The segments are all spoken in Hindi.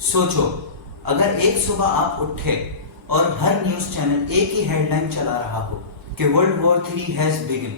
सोचो, अगर एक सुबह आप उठे और हर न्यूज चैनल एक ही हेडलाइन चला रहा हो कि world war 3 has begin.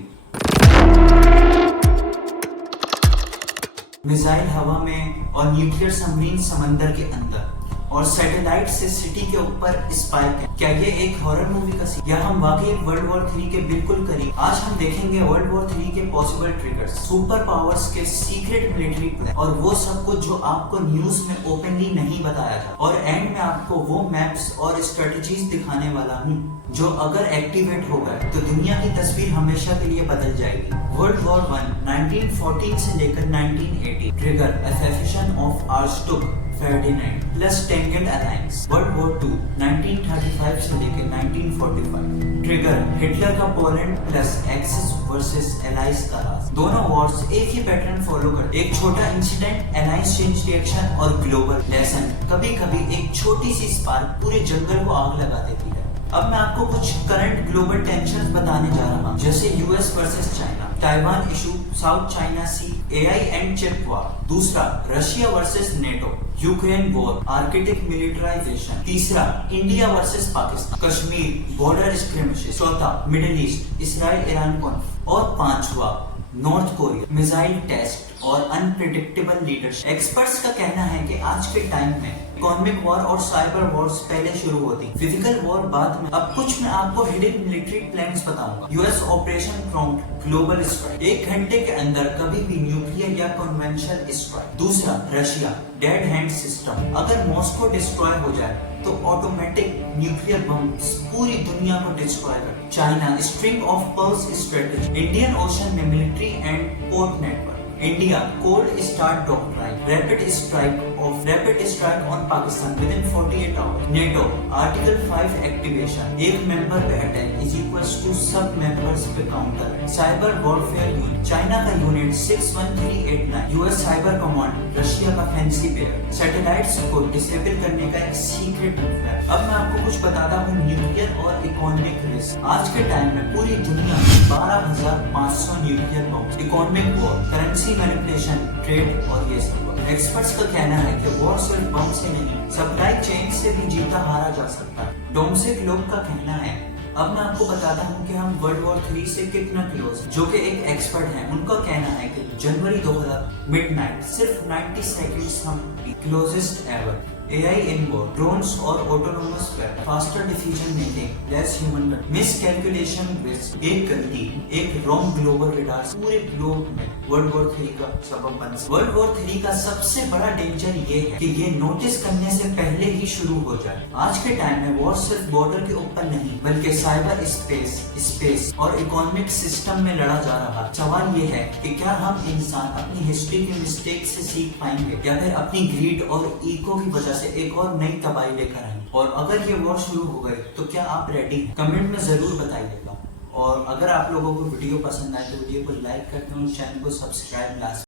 Missile हवा में और न्यूक्लियर सबमरीन समंदर के अंदर और सैटेलाइट से सिटी के ऊपर स्पाइक है। क्या ये एक हॉरर मूवी का सीन या हम वाकई वर्ल्ड वॉर 3 के बिल्कुल करीब? आज हम देखेंगे वर्ल्ड वॉर 3 के पॉसिबल ट्रिगर्स, सुपर पावर्स के सीक्रेट मिलिट्री प्लान और वो सब कुछ जो आपको न्यूज में ओपनली नहीं बताया था। और एंड में आपको वो मैप्स और स्ट्रेटेजीज दिखाने वाला हूँ जो अगर एक्टिवेट हो गए तो दुनिया की तस्वीर हमेशा के लिए बदल जाएगी। वर्ल्ड वॉर 1 1914 से लेकर 1980 trigger assassination of archduke Ferdinand plus tangent alliance. World war 2 1935 से लेकर 1945 ट्रिगर हिटलर का Poland plus axis versus allies का राज। दोनों वॉर्स एक ही पैटर्न फॉलो करते, एक छोटा इंसिडेंट, एलायंस चेंज रिएक्शन और ग्लोबल लेसन। कभी कभी एक छोटी सी स्पार्क पूरे जंगल को आग लगा देती है। अब मैं आपको कुछ करंट ग्लोबल टेंशंस बताने जा रहा हूँ, जैसे US versus China, Taiwan issue, South China Sea, AI and chip war. दूसरा, Russia versus NATO, Ukraine war, Arctic militarisation. तीसरा, India versus Pakistan, Kashmir, border skirmishes. चौथा, Middle East, Israel Iran conflict. और पांचवा, नॉर्थ कोरिया मिसाइल टेस्ट और अनप्रिडिक्टेबल लीडरशिप। एक्सपर्ट्स का कहना है कि आज के टाइम में इकोनॉमिक वॉर और साइबर वॉर्स पहले शुरू होती, फिजिकल वॉर बाद में। अब कुछ मैं आपको हिडन मिलिट्री प्लान्स बताऊंगा। US operation prompt global strike, 1 घंटे के अंदर कभी भी न्यूक्लियर या कन्वेंशनल स्ट्राइक। दूसरा, रशिया डेड हैंड सिस्टम, अगर मॉस्को डिस्ट्रॉय हो जाए तो ऑटोमेटिक न्यूक्लियर बम्स पूरी दुनिया को डिस्ट्रॉय कर। China string of pearls strategy, Indian Ocean में military and port network. India cold start doctrine, rapid strike on Pakistan within 48 hours. NATO article 5 activation, एक मेंबर पे अटैक इज इक्वल्स टू सब मेंबर्स पे counter. Cyber warfare unit, China का unit 61389, US cyber command, Russia का फैंसी पेयर। सैटेलाइट्स को डिसेबल करने का एक सीक्रेट मूव है। अब मैं आपको कुछ बताता हूँ न्यूक्लियर और इकोनॉमिक रिस्क। आज के टाइम में पूरी दुनिया में 12,500 nuclear bomb, economic war, currency manipulation, trade और ये सब। एक्सपर्ट्स का कहना है कि वॉर सिर्फ बम से नहीं, सप्लाई चेन से भी जीता हारा जा सकता है। डोमसेक लोग का कहना है। अब मैं आपको बताता हूँ कि हम वर्ल्ड वॉर 3 से कितना क्लोज, जो कि एक एक्सपर्ट हैं, उनका कहना है कि जनवरी 2000 मिडनाइट सिर्फ 90 सेकंड्स हम closest ever. AI in war, drones और autonomous weapon, faster decision making, less human miscalculation risk. एक गलती, एक रॉन्ग ग्लोबल रडार पूरे ग्लोब में वर्ल्ड वॉर 3 का सबब बन सकता है। वर्ल्ड वॉर 3 का सबसे बड़ा डेंजर ये है कि ये नोटिस करने से पहले ही शुरू हो जाए। आज के टाइम में वॉर सिर्फ बॉर्डर के ऊपर नहीं बल्कि साइबर स्पेस और इकोनॉमिक सिस्टम में लड़ा जा रहा है। सवाल ये है कि क्या हम इंसान अपनी हिस्ट्री के मिस्टेक से सीख पाएंगे या फिर अपनी ग्रीड और ईगो की वजह से एक और नई तबाही लेकर आएंगे? और अगर ये वॉर शुरू हो गए तो क्या आप रेडी हैं? कमेंट में जरूर बताइएगा। और अगर आप लोगों को वीडियो पसंद आए तो वीडियो को लाइक करते हैं और चैनल को सब्सक्राइब लास्ट